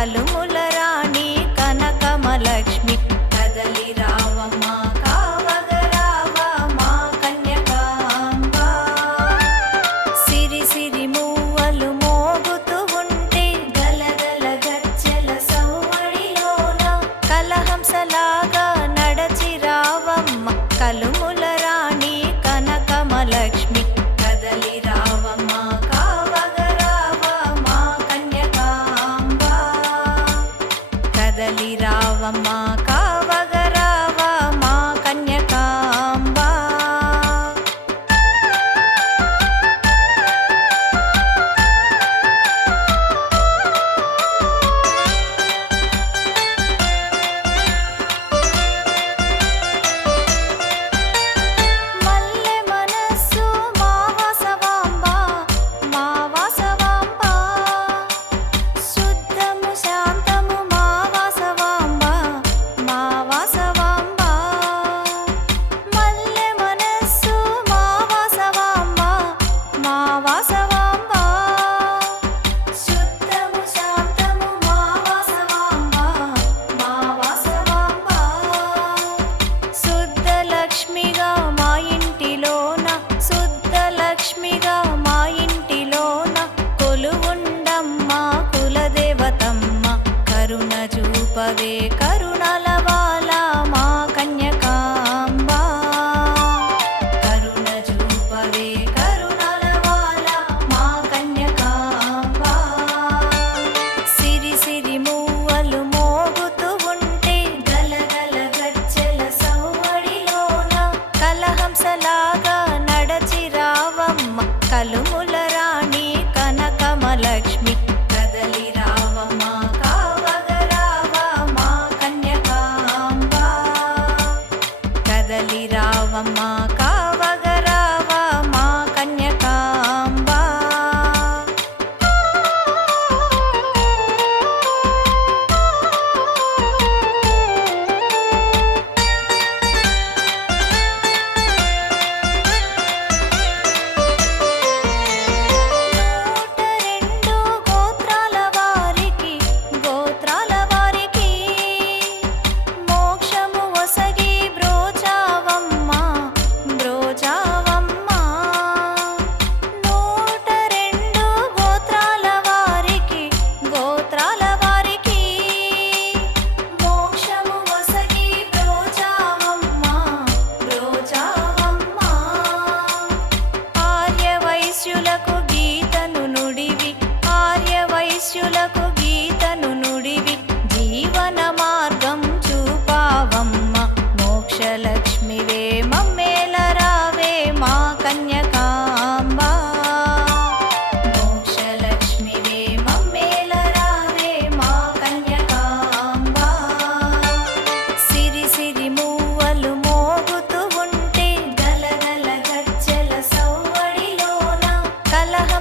కాలు కదలి రావమ్మా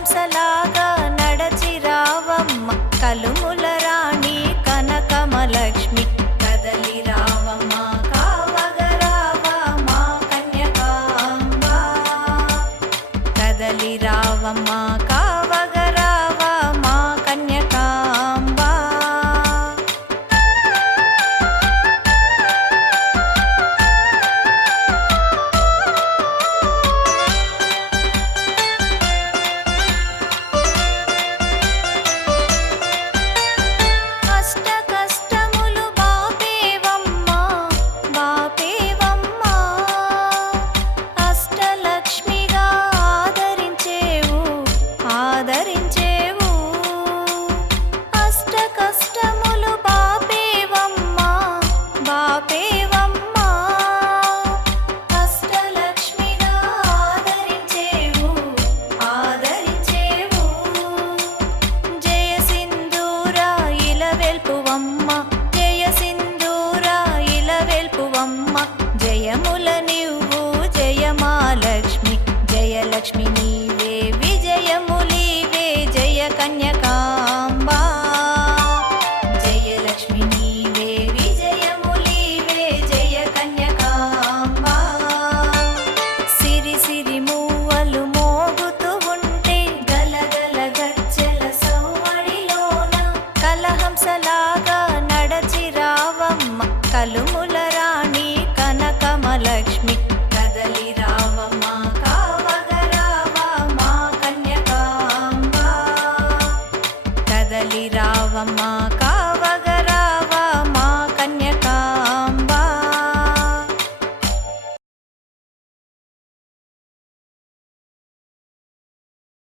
వలసలాగా నడచి రావమ్మ. కలుముల రాణి కనకమలక్ష్మి. కదలి రావమ్మ కావగరావమ్మ కన్యకాంబ. కదలి రావమ్మ питання